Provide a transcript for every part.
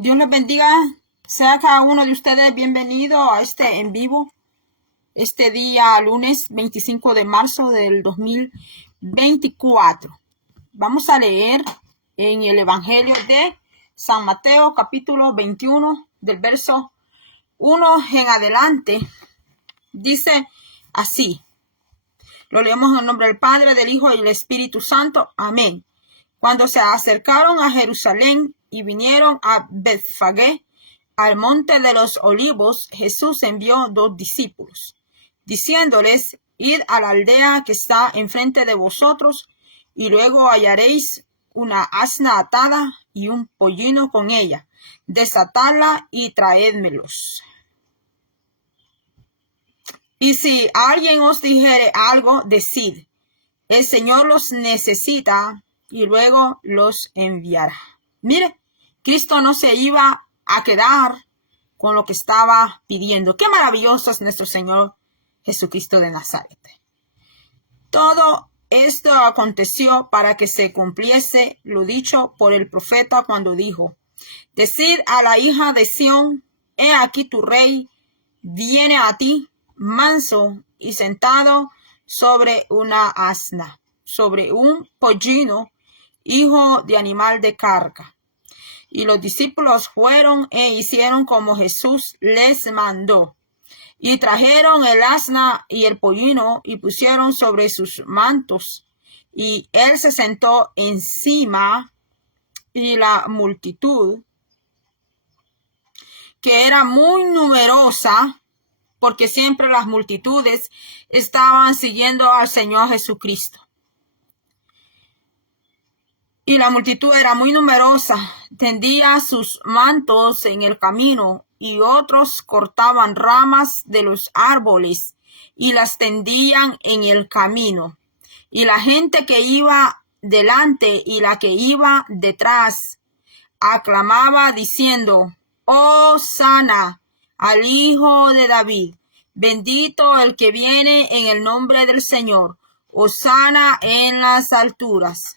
Dios les bendiga. Sea cada uno de ustedes bienvenido a este en vivo. Este día lunes 25 de marzo del 2024. Vamos a leer en el Evangelio de San Mateo, capítulo 21, del verso 1 en adelante. Dice así. Lo leemos en el nombre del Padre, del Hijo y del Espíritu Santo. Amén. Cuando se acercaron a Jerusalén y vinieron a Betfagé, al monte de los olivos, Jesús envió 2 discípulos, diciéndoles: id a la aldea que está enfrente de vosotros, y luego hallaréis una asna atada y un pollino con ella. Desatadla y traédmelos. Y si alguien os dijere algo, decid: el Señor los necesita, y luego los enviará. Mire, Cristo no se iba a quedar con lo que estaba pidiendo. Qué maravilloso es nuestro Señor Jesucristo de Nazaret. Todo esto aconteció para que se cumpliese lo dicho por el profeta cuando dijo: decid a la hija de Sión, he aquí tu rey viene a ti, manso y sentado sobre una asna, sobre un pollino, hijo de animal de carga. Y los discípulos fueron e hicieron como Jesús les mandó. Y trajeron el asna y el pollino y pusieron sobre sus mantos. Y él se sentó encima, y la multitud, que era muy numerosa, porque siempre las multitudes estaban siguiendo al Señor Jesucristo. Y la multitud era muy numerosa, tendía sus mantos en el camino, y otros cortaban ramas de los árboles y las tendían en el camino. Y la gente que iba delante y la que iba detrás aclamaba diciendo: Hosana al Hijo de David, bendito el que viene en el nombre del Señor, Hosana en las alturas.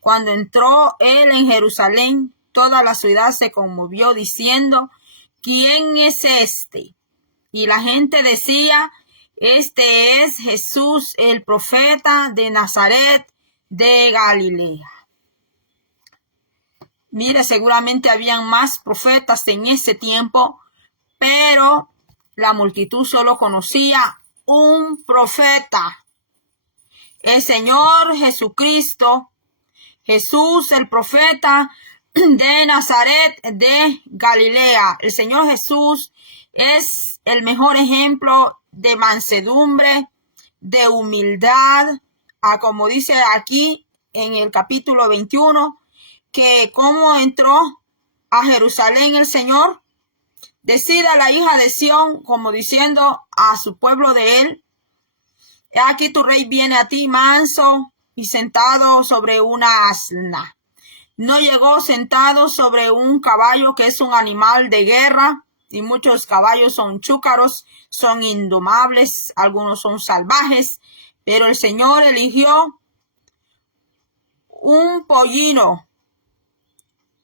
Cuando entró él en Jerusalén, toda la ciudad se conmovió diciendo: ¿quién es este? Y la gente decía: este es Jesús, el profeta de Nazaret de Galilea. Mire, seguramente habían más profetas en ese tiempo, pero la multitud solo conocía un profeta, el Señor Jesucristo, Jesús, el profeta de Nazaret de Galilea. El Señor Jesús es el mejor ejemplo de mansedumbre, de humildad, como dice aquí en el capítulo 21, que cómo entró a Jerusalén el Señor. Decida la hija de Sión, como diciendo a su pueblo de él: he aquí tu rey viene a ti manso y sentado sobre una asna. No llegó sentado sobre un caballo, que es un animal de guerra, y muchos caballos son chúcaros, son indomables, algunos son salvajes, pero el Señor eligió un pollino.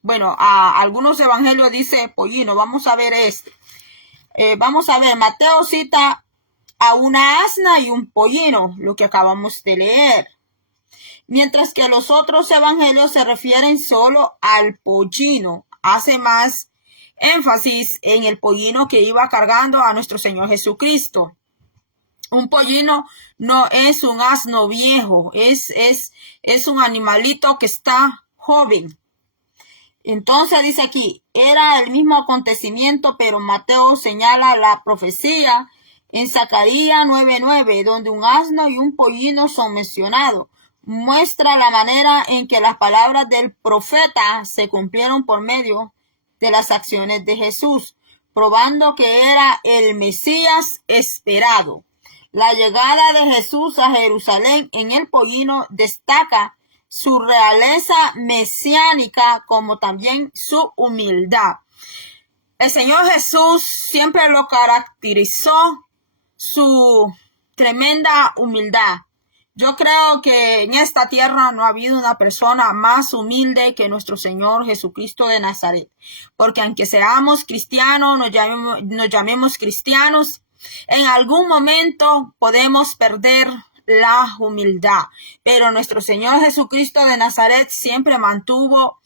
Bueno, a algunos evangelios dice pollino. Vamos a ver este. Vamos a ver, Mateo cita a una asna y un pollino, lo que acabamos de leer. Mientras que los otros evangelios se refieren solo al pollino. Hace más énfasis en el pollino que iba cargando a nuestro Señor Jesucristo. Un pollino no es un asno viejo, es un animalito que está joven. Entonces dice aquí, era el mismo acontecimiento, pero Mateo señala la profecía en Zacarías 9:9, donde un asno y un pollino son mencionados. Muestra la manera en que las palabras del profeta se cumplieron por medio de las acciones de Jesús, probando que era el Mesías esperado. La llegada de Jesús a Jerusalén en el pollino destaca su realeza mesiánica, como también su humildad. El Señor Jesús siempre lo caracterizó su tremenda humildad. Yo creo que en esta tierra no ha habido una persona más humilde que nuestro Señor Jesucristo de Nazaret. Porque aunque seamos cristianos, nos llamemos cristianos, en algún momento podemos perder la humildad. Pero nuestro Señor Jesucristo de Nazaret siempre mantuvo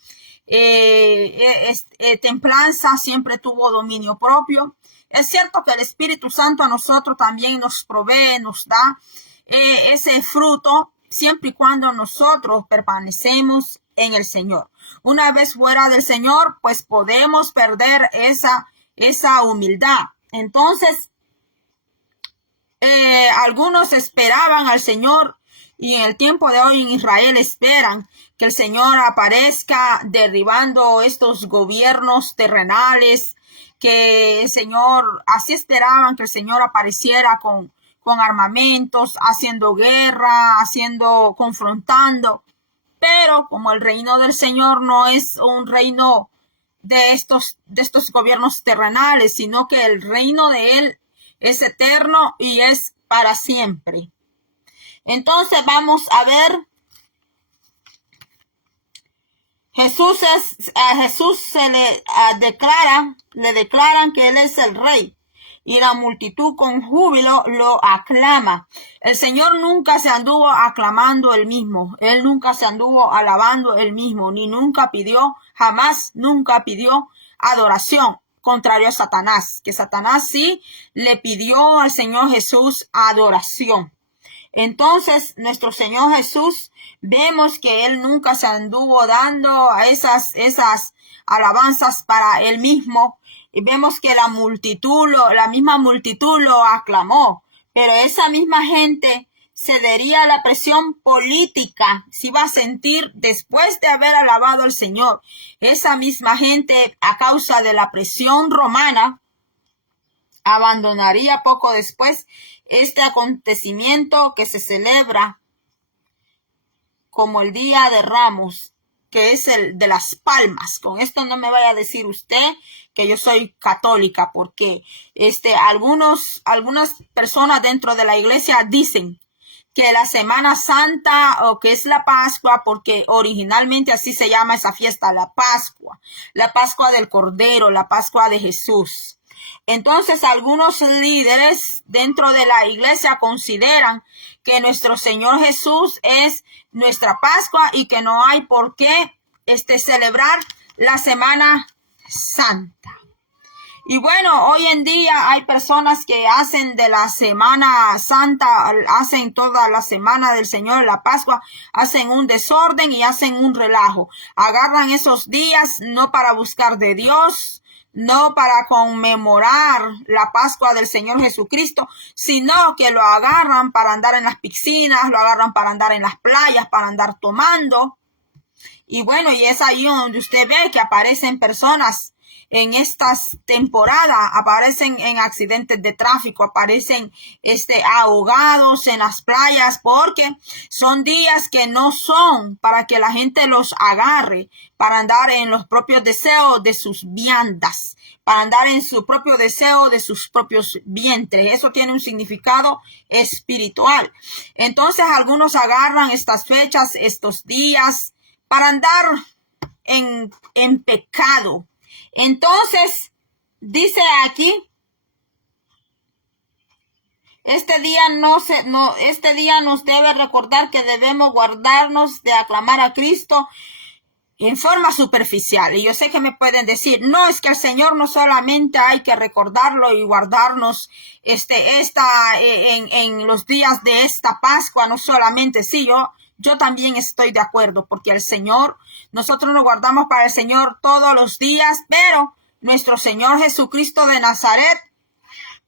templanza, siempre tuvo dominio propio. Es cierto que el Espíritu Santo a nosotros también nos provee, nos da ese fruto, siempre y cuando nosotros permanecemos en el Señor. Una vez fuera del Señor, pues podemos perder esa humildad. Entonces, algunos esperaban al Señor, y en el tiempo de hoy en Israel esperan que el Señor aparezca derribando estos gobiernos terrenales, que el Señor, así esperaban que el Señor apareciera con armamentos, haciendo guerra, confrontando. Pero como el reino del Señor no es un reino de estos gobiernos terrenales, sino que el reino de Él es eterno y es para siempre. Entonces vamos a ver, a Jesús se le declaran que Él es el Rey, y la multitud con júbilo lo aclama. El Señor nunca se anduvo aclamando Él mismo, Él nunca se anduvo alabando Él mismo, ni nunca nunca pidió adoración, contrario a Satanás, que Satanás sí le pidió al Señor Jesús adoración. Entonces, nuestro Señor Jesús, vemos que Él nunca se anduvo dando a esas alabanzas para Él mismo. Y vemos que la misma multitud lo aclamó. Pero esa misma gente cedería a la presión política, se iba a sentir después de haber alabado al Señor. Esa misma gente, a causa de la presión romana, abandonaría poco después este acontecimiento que se celebra como el Día de Ramos, que es el de las palmas. Con esto no me vaya a decir usted que yo soy católica, porque algunas personas dentro de la iglesia dicen que la Semana Santa, o que es la Pascua, porque originalmente así se llama esa fiesta, la Pascua del Cordero, la Pascua de Jesús. Entonces, algunos líderes dentro de la iglesia consideran que nuestro Señor Jesús es nuestra Pascua y que no hay por qué celebrar la Semana Santa. Y bueno, hoy en día hay personas que hacen de la Semana Santa, hacen toda la Semana del Señor, la Pascua, hacen un desorden y hacen un relajo. Agarran esos días no para buscar de Dios, no para conmemorar la Pascua del Señor Jesucristo, sino que lo agarran para andar en las piscinas, lo agarran para andar en las playas, para andar tomando. Y bueno, y es ahí donde usted ve que aparecen personas en estas temporadas, aparecen en accidentes de tráfico, aparecen ahogados en las playas, porque son días que no son para que la gente los agarre para andar en los propios deseos de sus viandas, para andar en su propio deseo de sus propios vientres. Eso tiene un significado espiritual. Entonces algunos agarran estas fechas, estos días, para andar en pecado. Entonces, dice aquí, este día nos debe recordar que debemos guardarnos de aclamar a Cristo en forma superficial. Y yo sé que me pueden decir, no, es que al Señor no solamente hay que recordarlo y guardarnos en los días de esta Pascua, no solamente, sí, yo también estoy de acuerdo, porque el Señor, nosotros nos guardamos para el Señor todos los días, pero nuestro Señor Jesucristo de Nazaret,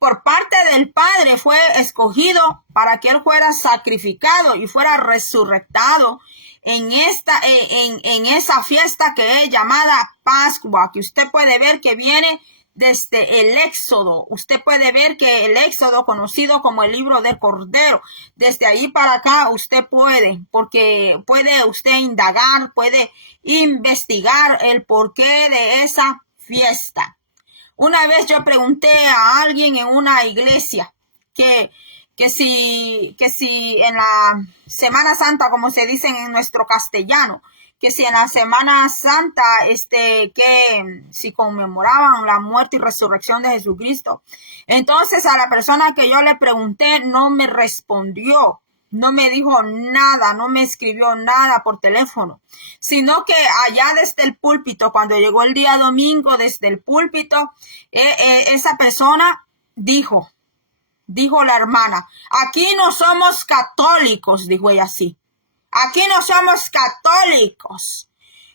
por parte del Padre, fue escogido para que Él fuera sacrificado y fuera resucitado en esa fiesta que es llamada Pascua, que usted puede ver que viene desde el Éxodo. Usted puede ver que el Éxodo, conocido como el libro del Cordero, desde ahí para acá usted porque puede usted indagar, puede investigar el porqué de esa fiesta. Una vez yo pregunté a alguien en una iglesia que que si en la Semana Santa, como se dice en nuestro castellano, que si en la Semana Santa, que si conmemoraban la muerte y resurrección de Jesucristo. Entonces a la persona que yo le pregunté no me respondió, no me dijo nada, no me escribió nada por teléfono, sino que allá desde el púlpito, cuando llegó el día domingo, desde el púlpito, esa persona dijo la hermana, aquí no somos católicos, dijo ella así. Aquí no somos católicos.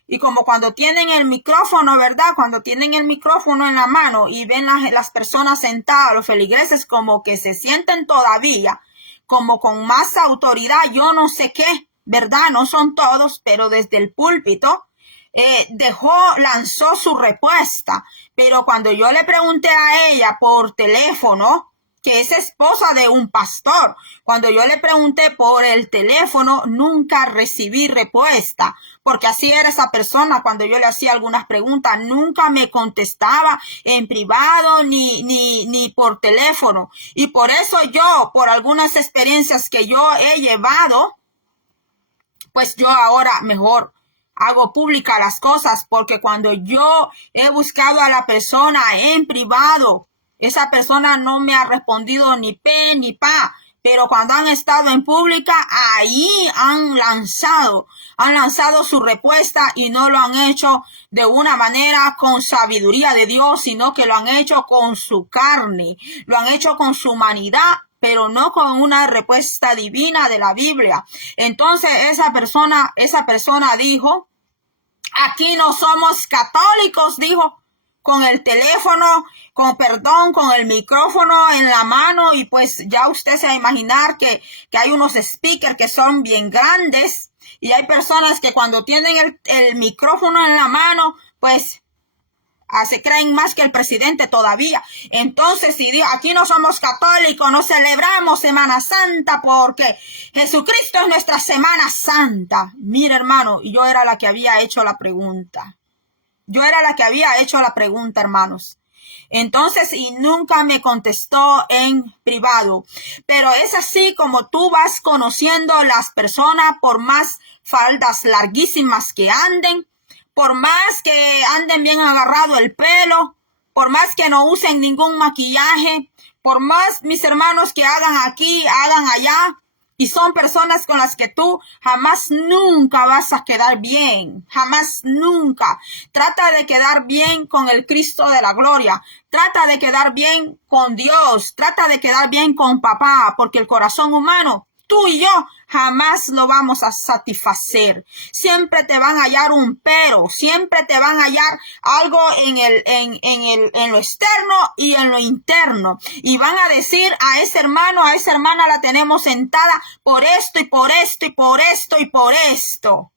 Y como cuando tienen el micrófono, ¿verdad? Cuando tienen el micrófono en la mano y ven las personas sentadas, los feligreses, como que se sienten todavía como con más autoridad, yo no sé qué, ¿verdad? No son todos, pero desde el púlpito lanzó su respuesta. Pero cuando yo le pregunté a ella por teléfono, que es esposa de un pastor, cuando yo le pregunté por el teléfono, nunca recibí respuesta, porque así era esa persona. Cuando yo le hacía algunas preguntas, nunca me contestaba en privado ni por teléfono. Y por eso yo, por algunas experiencias que yo he llevado, pues yo ahora mejor hago pública las cosas, porque cuando yo he buscado a la persona en privado, esa persona no me ha respondido ni pe ni pa, pero cuando han estado en pública, ahí han lanzado su respuesta, y no lo han hecho de una manera con sabiduría de Dios, sino que lo han hecho con su carne, lo han hecho con su humanidad, pero no con una respuesta divina de la Biblia. Entonces esa persona dijo, aquí no somos católicos, dijo, con el teléfono, con el micrófono en la mano, y pues ya usted se va a imaginar que hay unos speakers que son bien grandes, y hay personas que cuando tienen el micrófono en la mano, pues se creen más que el presidente todavía. Entonces, si dijo, aquí no somos católicos, no celebramos Semana Santa porque Jesucristo es nuestra Semana Santa. Mire, hermano, y yo era la que había hecho la pregunta. Hermanos. Entonces, y nunca me contestó en privado. Pero es así como tú vas conociendo las personas, por más faldas larguísimas que anden, por más que anden bien agarrado el pelo, por más que no usen ningún maquillaje, por más, mis hermanos, que hagan aquí, hagan allá, y son personas con las que tú jamás nunca vas a quedar bien, jamás nunca. Trata de quedar bien con el Cristo de la gloria, trata de quedar bien con Dios, trata de quedar bien con papá, porque el corazón humano, tú y yo, jamás lo vamos a satisfacer. Siempre te van a hallar un pero, siempre te van a hallar algo en lo externo y en lo interno. Y van a decir a ese hermano, a esa hermana la tenemos sentada por esto y por esto y por esto y por esto.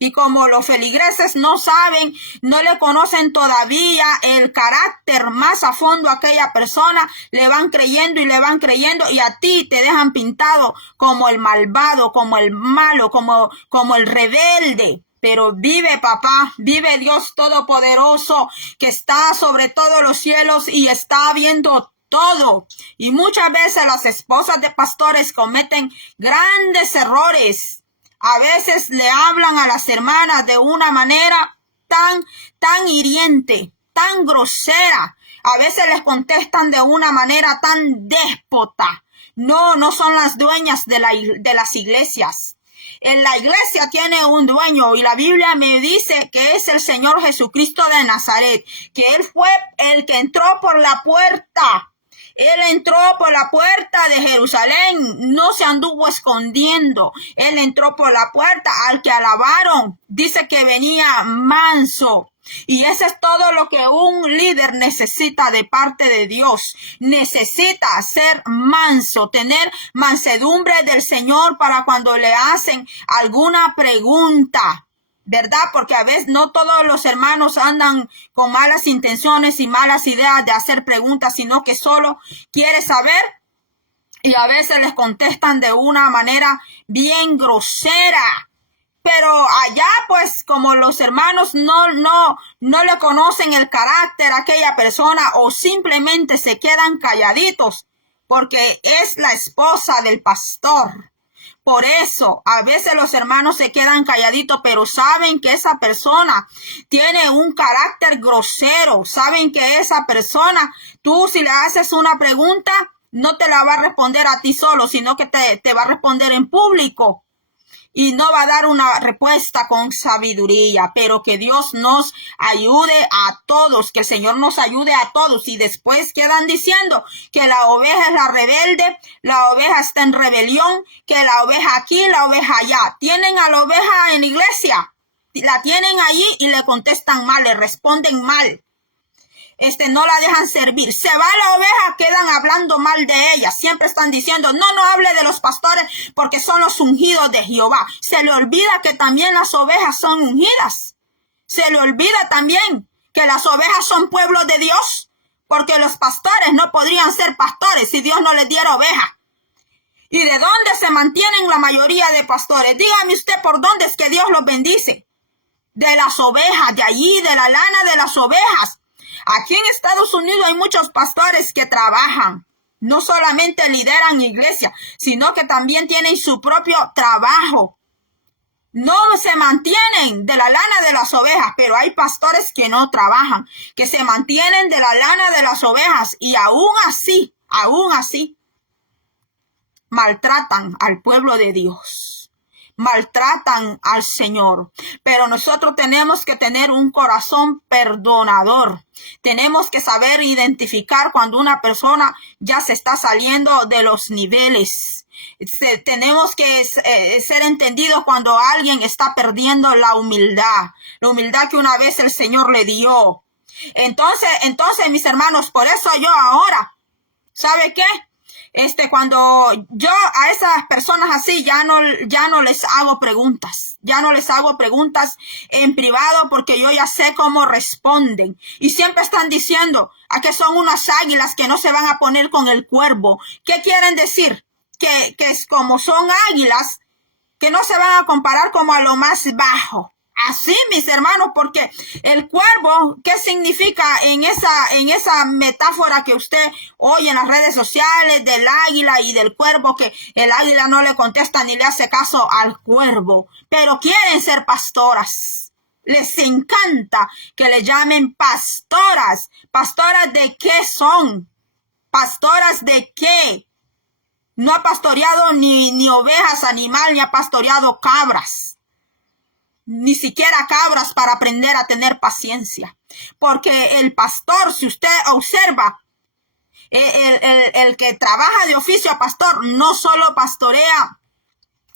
Y como los feligreses no saben, no le conocen todavía el carácter más a fondo a aquella persona, le van creyendo y a ti te dejan pintado como el malvado, como el malo, como el rebelde. Pero vive papá, vive Dios Todopoderoso, que está sobre todos los cielos y está viendo todo. Y muchas veces las esposas de pastores cometen grandes errores. A veces le hablan a las hermanas de una manera tan hiriente, tan grosera. A veces les contestan de una manera tan déspota. No son las dueñas de las iglesias. En la iglesia tiene un dueño, y la Biblia me dice que es el Señor Jesucristo de Nazaret, que Él fue el que entró por la puerta. Él entró por la puerta de Jerusalén, no se anduvo escondiendo. Él entró por la puerta. Al que alabaron, dice que venía manso. Y eso es todo lo que un líder necesita de parte de Dios. Necesita ser manso, tener mansedumbre del Señor para cuando le hacen alguna pregunta, ¿verdad? Porque a veces no todos los hermanos andan con malas intenciones y malas ideas de hacer preguntas, sino que solo quiere saber, y a veces les contestan de una manera bien grosera. Pero allá, pues, como los hermanos no le conocen el carácter a aquella persona, o simplemente se quedan calladitos, porque es la esposa del pastor. Por eso, a veces los hermanos se quedan calladitos, pero saben que esa persona tiene un carácter grosero. Saben que esa persona, tú si le haces una pregunta, no te la va a responder a ti solo, sino que te va a responder en público. Y no va a dar una respuesta con sabiduría, pero que Dios nos ayude a todos, que el Señor nos ayude a todos. Y después quedan diciendo que la oveja es la rebelde, la oveja está en rebelión, que la oveja aquí, la oveja allá. Tienen a la oveja en iglesia, la tienen allí y le contestan mal, le responden mal. No la dejan servir. Se va la oveja, quedan hablando mal de ella. Siempre están diciendo, no hable de los pastores porque son los ungidos de Jehová. Se le olvida que también las ovejas son ungidas. Se le olvida también que las ovejas son pueblo de Dios, porque los pastores no podrían ser pastores si Dios no les diera ovejas. ¿Y de dónde se mantienen la mayoría de pastores? Dígame usted por dónde es que Dios los bendice. De las ovejas, de allí, de la lana de las ovejas. Aquí en Estados Unidos hay muchos pastores que trabajan. No solamente lideran iglesia, sino que también tienen su propio trabajo. No se mantienen de la lana de las ovejas, pero hay pastores que no trabajan, que se mantienen de la lana de las ovejas y aún así, maltratan al pueblo de Dios. Maltratan al Señor. Pero nosotros tenemos que tener un corazón perdonador. Tenemos que saber identificar cuando una persona ya se está saliendo de los niveles. Tenemos que ser entendidos cuando alguien está perdiendo la humildad que una vez el Señor le dio. Entonces, mis hermanos, por eso yo ahora, ¿sabe qué? Cuando yo a esas personas así ya no les hago preguntas. Ya no les hago preguntas en privado porque yo ya sé cómo responden. Y siempre están diciendo a que son unas águilas que no se van a poner con el cuervo. ¿Qué quieren decir? Que es como son águilas que no se van a comparar como a lo más bajo. Así, mis hermanos, porque el cuervo, ¿qué significa en esa metáfora que usted oye en las redes sociales del águila y del cuervo, que el águila no le contesta ni le hace caso al cuervo, pero quieren ser pastoras? Les encanta que le llamen pastoras. ¿Pastoras de qué son? ¿Pastoras de qué? No ha pastoreado ni ovejas, animal, ni ha pastoreado cabras. Ni siquiera cabras para aprender a tener paciencia. Porque el pastor, si usted observa, el que trabaja de oficio a pastor, no solo pastorea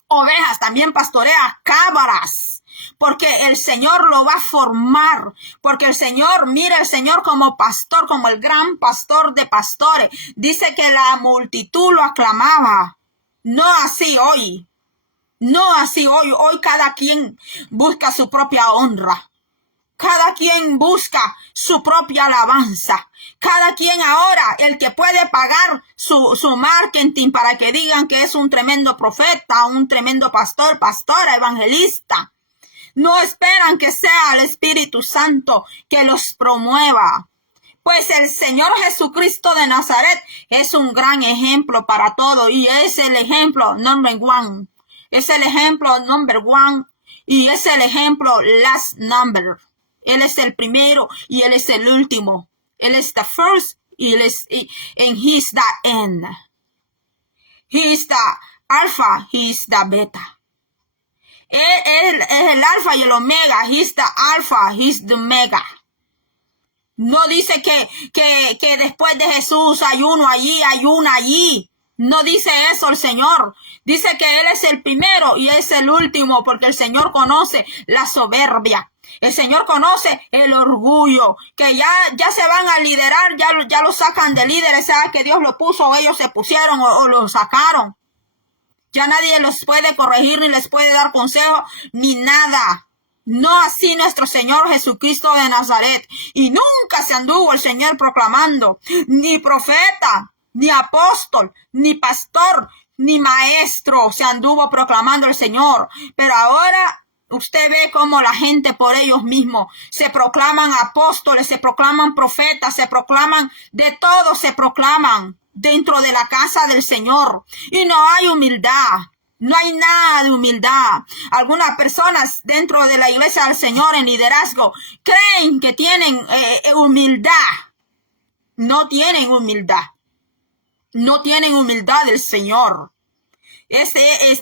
ovejas, también pastorea cabras. Porque el Señor lo va a formar. Porque el Señor, mira el Señor como pastor, como el gran pastor de pastores. Dice que la multitud lo aclamaba. No así hoy. No así hoy. Hoy cada quien busca su propia honra. Cada quien busca su propia alabanza. Cada quien ahora, el que puede pagar su marketing para que digan que es un tremendo profeta, un tremendo pastor, pastora, evangelista. No esperan que sea el Espíritu Santo que los promueva. Pues el Señor Jesucristo de Nazaret es un gran ejemplo para todo y es el ejemplo number one. Es el ejemplo number one y es el ejemplo last number. Él es el primero y Él es el último. Él es the first y Él es, and He's the end. He is the alpha, He is the beta. Él es el alfa y el omega. He is the alpha, He is the omega. No dice que después de Jesús hay uno allí, hay una allí. No dice eso el Señor. Dice que Él es el primero y es el último, porque el Señor conoce la soberbia. El Señor conoce el orgullo, que ya se van a liderar, ya lo sacan de líderes, ¿sabes? Que Dios lo puso, o ellos se pusieron o lo sacaron. Ya nadie los puede corregir, ni les puede dar consejo, ni nada. No así nuestro Señor Jesucristo de Nazaret. Y nunca se anduvo el Señor proclamando, ni profeta, ni apóstol, ni pastor, ni maestro se anduvo proclamando el Señor. Pero ahora Usted ve cómo la gente por ellos mismos se proclaman apóstoles, se proclaman profetas, se proclaman de todo, se proclaman dentro de la casa del Señor. Y no hay humildad, no hay nada de humildad. Algunas personas dentro de la iglesia del Señor en liderazgo creen que tienen humildad. No tienen humildad. No tienen humildad del Señor.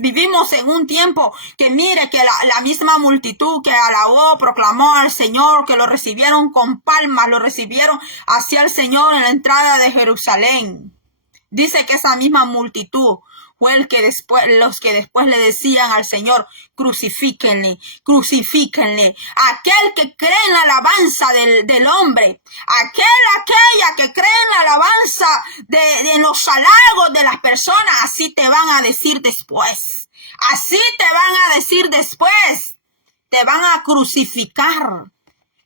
Vivimos en un tiempo que mire que la misma multitud que alabó, proclamó al Señor, que lo recibieron con palmas, lo recibieron hacia el Señor en la entrada de Jerusalén. Dice que esa misma multitud fue los que después le decían al Señor, crucifíquenle, crucifíquenle. Aquel que cree en la alabanza del hombre, aquella que cree en la alabanza de los halagos de las personas, así te van a decir después. Así te van a decir después. Te van a crucificar.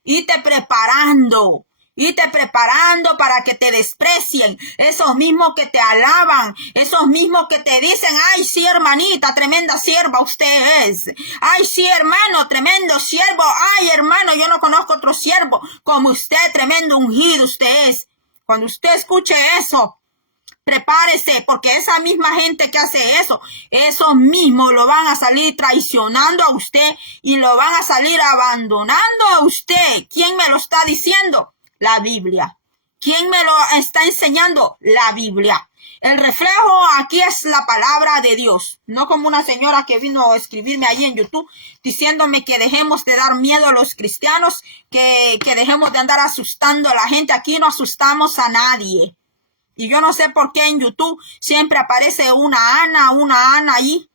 Irte preparando para que te desprecien, esos mismos que te alaban, esos mismos que te dicen, ay, sí, hermanita, tremenda sierva usted es, ay, sí, hermano, tremendo siervo, ay, hermano, yo no conozco otro siervo como usted, tremendo ungido usted es. Cuando usted escuche eso, prepárese, porque esa misma gente que hace eso, esos mismos lo van a salir traicionando a usted y lo van a salir abandonando a usted. ¿Quién me lo está diciendo? La Biblia. ¿Quién me lo está enseñando? La Biblia. El reflejo aquí es la palabra de Dios. No como una señora que vino a escribirme allí en YouTube diciéndome que dejemos de dar miedo a los cristianos, que dejemos de andar asustando a la gente. Aquí no asustamos a nadie. Y yo no sé por qué en YouTube siempre aparece una Ana ahí.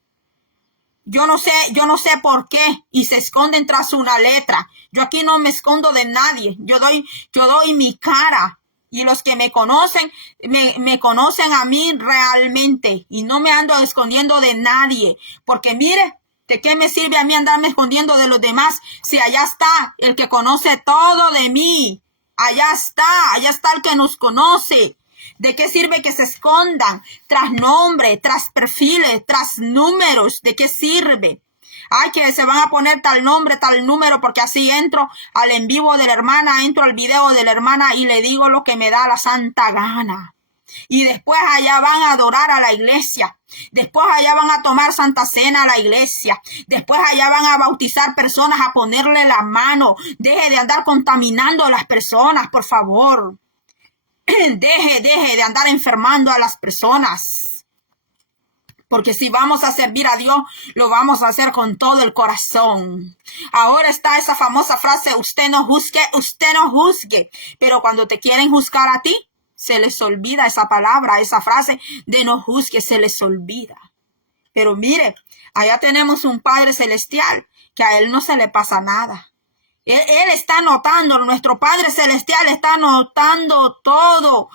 Yo no sé por qué. Y se esconden tras una letra. Yo aquí no me escondo de nadie. Yo doy mi cara. Y los que me conocen, me conocen a mí realmente. Y no me ando escondiendo de nadie. Porque mire, ¿de qué me sirve a mí andarme escondiendo de los demás? Si allá está el que conoce todo de mí. Allá está el que nos conoce. ¿De qué sirve que se escondan tras nombre, tras perfiles, tras números? ¿De qué sirve? Ay, que se van a poner tal nombre, tal número, porque así entro al en vivo de la hermana, entro al video de la hermana y le digo lo que me da la santa gana. Y después allá van a adorar a la iglesia. Después allá van a tomar Santa Cena a la iglesia. Después allá van a bautizar personas, a ponerle la mano. Deje de andar contaminando a las personas, por favor. Deje de andar enfermando a las personas. Porque si vamos a servir a Dios, lo vamos a hacer con todo el corazón. Ahora está esa famosa frase, usted no juzgue. Pero cuando te quieren juzgar a ti, se les olvida esa palabra, esa frase de no juzgue, se les olvida. Pero mire, allá tenemos un Padre Celestial que a Él no se le pasa nada. Él está notando, nuestro Padre Celestial está notando todo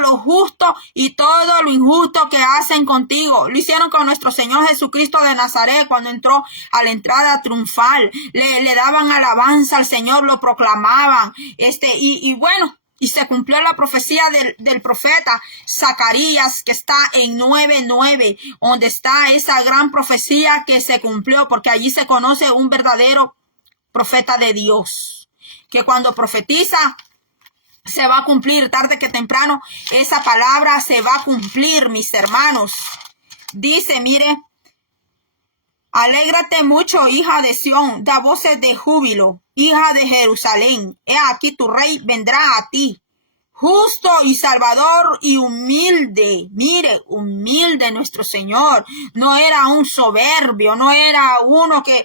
lo justo y todo lo injusto que hacen contigo. Lo hicieron con nuestro Señor Jesucristo de Nazaret cuando entró a la entrada triunfal. Le daban alabanza al Señor, lo proclamaban. Y bueno, y se cumplió la profecía del profeta Zacarías, que está en 9:9, donde está esa gran profecía que se cumplió, porque allí se conoce un verdadero profeta de Dios, que cuando profetiza se va a cumplir tarde que temprano. Esa palabra se va a cumplir, mis hermanos. Dice, mire, alégrate mucho, hija de Sión, da voces de júbilo, hija de Jerusalén. He aquí tu rey vendrá a ti, justo y salvador y humilde. Mire, humilde nuestro Señor. No era un soberbio, no era uno que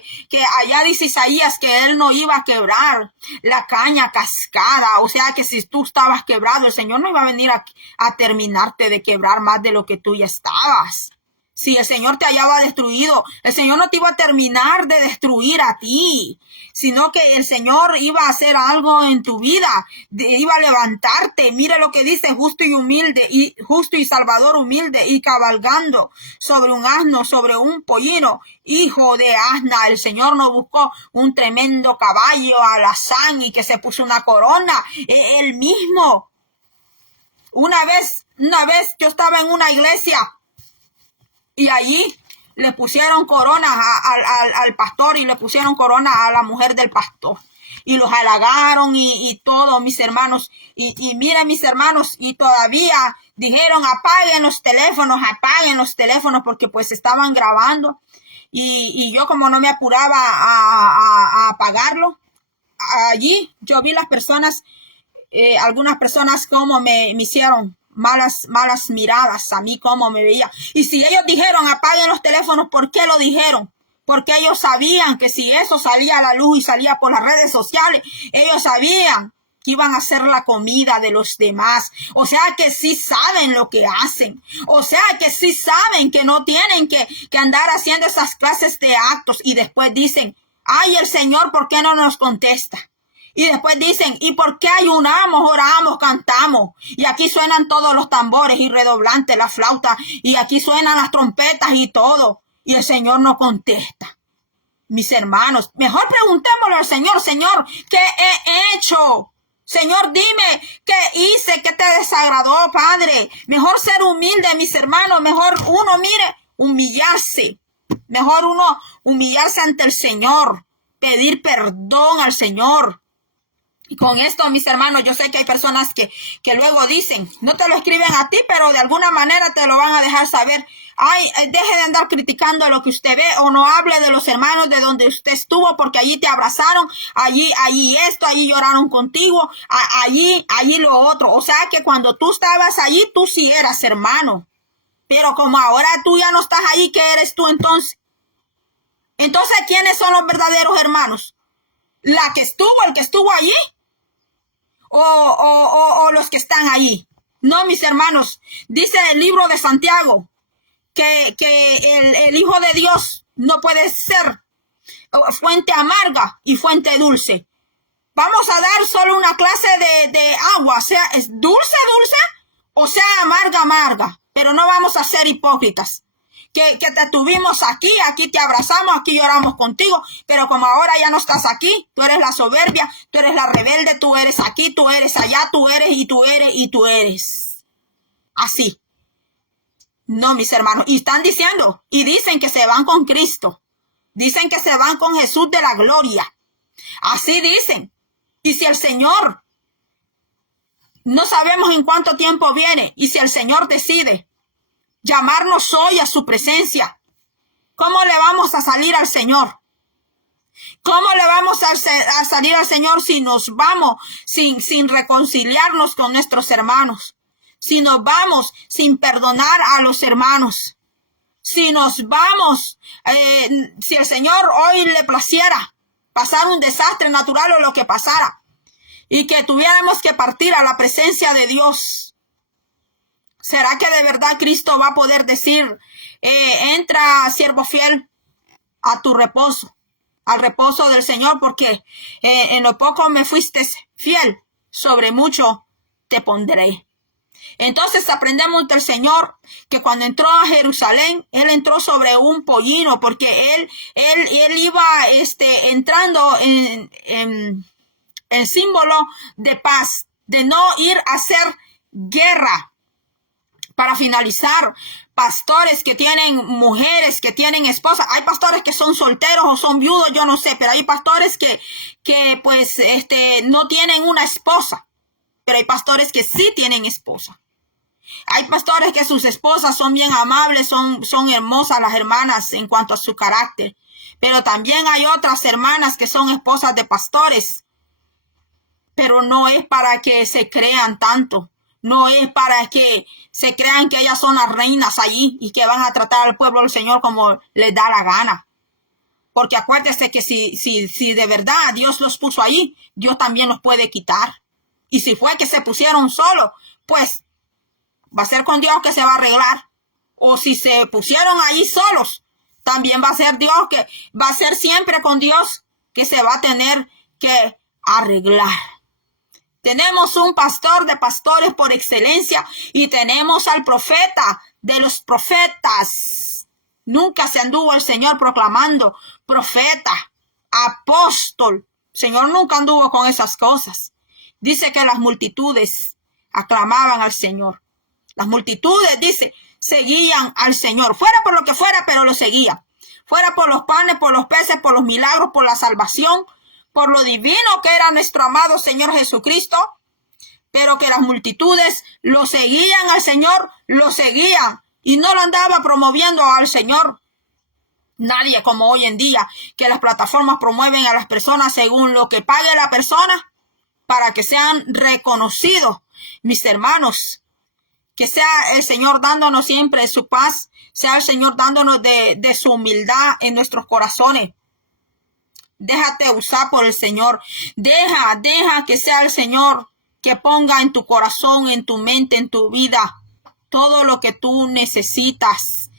allá dice Isaías que él no iba a quebrar la caña cascada. O sea que si tú estabas quebrado, el Señor no iba a venir a terminarte de quebrar más de lo que tú ya estabas. Si el Señor te hallaba destruido, el Señor no te iba a terminar de destruir a ti, sino que el Señor iba a hacer algo en tu vida, iba a levantarte. Mira lo que dice, justo y humilde, y justo y salvador humilde, y cabalgando sobre un asno, sobre un pollino, hijo de asna. El Señor no buscó un tremendo caballo alazán y que se puso una corona, él mismo. Una vez yo estaba en una iglesia, y allí le pusieron corona al pastor y le pusieron corona a la mujer del pastor. Y los halagaron y todo, mis hermanos. Y miren, mis hermanos, y todavía dijeron, apaguen los teléfonos, porque pues estaban grabando. Y yo como no me apuraba a apagarlo, allí yo vi las personas, algunas personas como me hicieron malas miradas a mí, como me veía. Y si ellos dijeron apaguen los teléfonos, ¿por qué lo dijeron? Porque ellos sabían que si eso salía a la luz y salía por las redes sociales, ellos sabían que iban a hacer la comida de los demás. O sea que sí saben lo que hacen. O sea que sí saben que no tienen que andar haciendo esas clases de actos. Y después dicen, ay, el Señor, ¿por qué no nos contesta? Y después dicen, ¿y por qué ayunamos, oramos, cantamos? Y aquí suenan todos los tambores y redoblantes, la flauta, y aquí suenan las trompetas y todo. Y el Señor no contesta. Mis hermanos, mejor preguntémosle al Señor, Señor, ¿qué he hecho? Señor, dime, ¿qué hice? ¿Qué te desagradó, Padre? Mejor ser humilde, mis hermanos, mejor uno, mire, humillarse. Mejor uno humillarse ante el Señor, pedir perdón al Señor. Y con esto, mis hermanos, yo sé que hay personas que luego dicen, no te lo escriben a ti, pero de alguna manera te lo van a dejar saber. Ay, deje de andar criticando lo que usted ve, o no hable de los hermanos de donde usted estuvo, porque allí te abrazaron, allí esto, allí lloraron contigo, allí lo otro. O sea que cuando tú estabas allí, tú sí eras hermano. Pero como ahora tú ya no estás ahí, ¿qué eres tú entonces? Entonces, ¿quiénes son los verdaderos hermanos? El que estuvo allí, o los que están allí. No, mis hermanos, dice el libro de Santiago que el Hijo de Dios no puede ser fuente amarga y fuente dulce. Vamos a dar solo una clase de agua, sea es dulce, o sea amarga, pero no vamos a ser hipócritas. Que te tuvimos aquí te abrazamos, aquí lloramos contigo, pero como ahora ya no estás aquí, tú eres la soberbia, tú eres la rebelde, tú eres aquí, tú eres allá, tú eres y tú eres y tú eres. Así. No, mis hermanos. Y están diciendo, y dicen que se van con Cristo. Dicen que se van con Jesús de la gloria. Así dicen. Y si el Señor, no sabemos en cuánto tiempo viene, y si el Señor decide llamarnos hoy a su presencia, ¿cómo le vamos a salir al Señor? ¿Cómo le vamos a salir al Señor si nos vamos sin reconciliarnos con nuestros hermanos? Si nos vamos sin perdonar a los hermanos? Si nos vamos, si el Señor hoy le placiera pasar un desastre natural o lo que pasara, y que tuviéramos que partir a la presencia de Dios, ¿será que de verdad Cristo va a poder decir, entra, siervo fiel, a tu reposo, al reposo del Señor, porque en lo poco me fuiste fiel, sobre mucho te pondré? Entonces aprendemos del Señor que cuando entró a Jerusalén, Él entró sobre un pollino, porque Él iba entrando en símbolo de paz, de no ir a hacer guerra. Para finalizar, pastores que tienen mujeres, que tienen esposas. Hay pastores que son solteros o son viudos, yo no sé, pero hay pastores que pues no tienen una esposa. Pero hay pastores que sí tienen esposa. Hay pastores que sus esposas son bien amables, son hermosas las hermanas en cuanto a su carácter. Pero también hay otras hermanas que son esposas de pastores. Pero no es para que se crean tanto. No es para que se crean que ellas son las reinas allí y que van a tratar al pueblo del Señor como les da la gana. Porque acuérdese que si de verdad Dios los puso allí, Dios también los puede quitar. Y si fue que se pusieron solos, pues va a ser con Dios que se va a arreglar. O si se pusieron allí solos, también va a ser Dios que va a ser siempre con Dios que se va a tener que arreglar. Tenemos un pastor de pastores por excelencia y tenemos al profeta de los profetas. Nunca se anduvo el Señor proclamando profeta, apóstol. El Señor nunca anduvo con esas cosas. Dice que las multitudes aclamaban al Señor. Las multitudes, dice, seguían al Señor. Fuera por lo que fuera, pero lo seguían. Fuera por los panes, por los peces, por los milagros, por la salvación, por lo divino que era nuestro amado Señor Jesucristo. Pero que las multitudes lo seguían al Señor, lo seguían. Y no lo andaba promoviendo al Señor. Nadie como hoy en día, que las plataformas promueven a las personas según lo que pague la persona para que sean reconocidos. Mis hermanos, que sea el Señor dándonos siempre su paz, sea el Señor dándonos de su humildad en nuestros corazones. Déjate usar por el Señor. Deja que sea el Señor que ponga en tu corazón, en tu mente, en tu vida, todo lo que tú necesitas.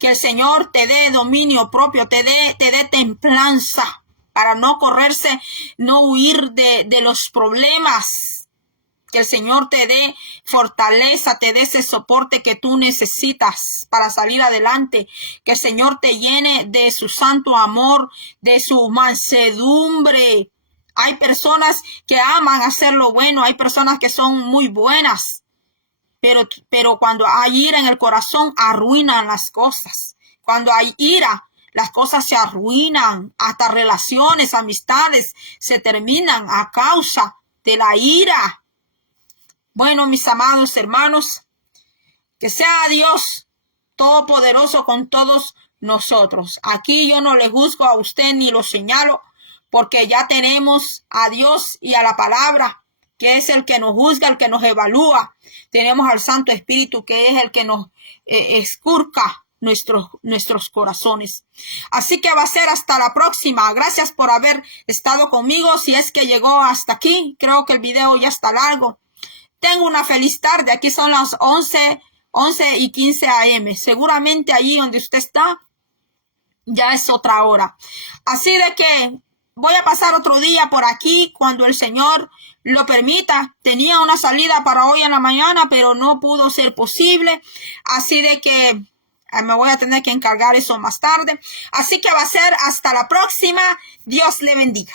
Que el Señor te dé dominio propio, te dé templanza para no correrse, no huir de los problemas. Que el Señor te dé fortaleza, te dé ese soporte que tú necesitas para salir adelante. Que el Señor te llene de su santo amor, de su mansedumbre. Hay personas que aman hacer lo bueno, hay personas que son muy buenas. Pero cuando hay ira en el corazón, arruinan las cosas. Cuando hay ira, las cosas se arruinan. Hasta relaciones, amistades se terminan a causa de la ira. Bueno, mis amados hermanos, que sea Dios todopoderoso con todos nosotros. Aquí yo no le juzgo a usted ni lo señalo, porque ya tenemos a Dios y a la palabra, que es el que nos juzga, el que nos evalúa. Tenemos al Santo Espíritu, que es el que nos escurca nuestros corazones. Así que va a ser hasta la próxima. Gracias por haber estado conmigo. Si es que llegó hasta aquí, creo que el video ya está largo. Tengo una feliz tarde. Aquí son las 11:15 a.m. Seguramente allí donde usted está, ya es otra hora. Así de que voy a pasar otro día por aquí cuando el Señor lo permita. Tenía una salida para hoy en la mañana, pero no pudo ser posible. Así de que me voy a tener que encargar eso más tarde. Así que va a ser hasta la próxima. Dios le bendiga.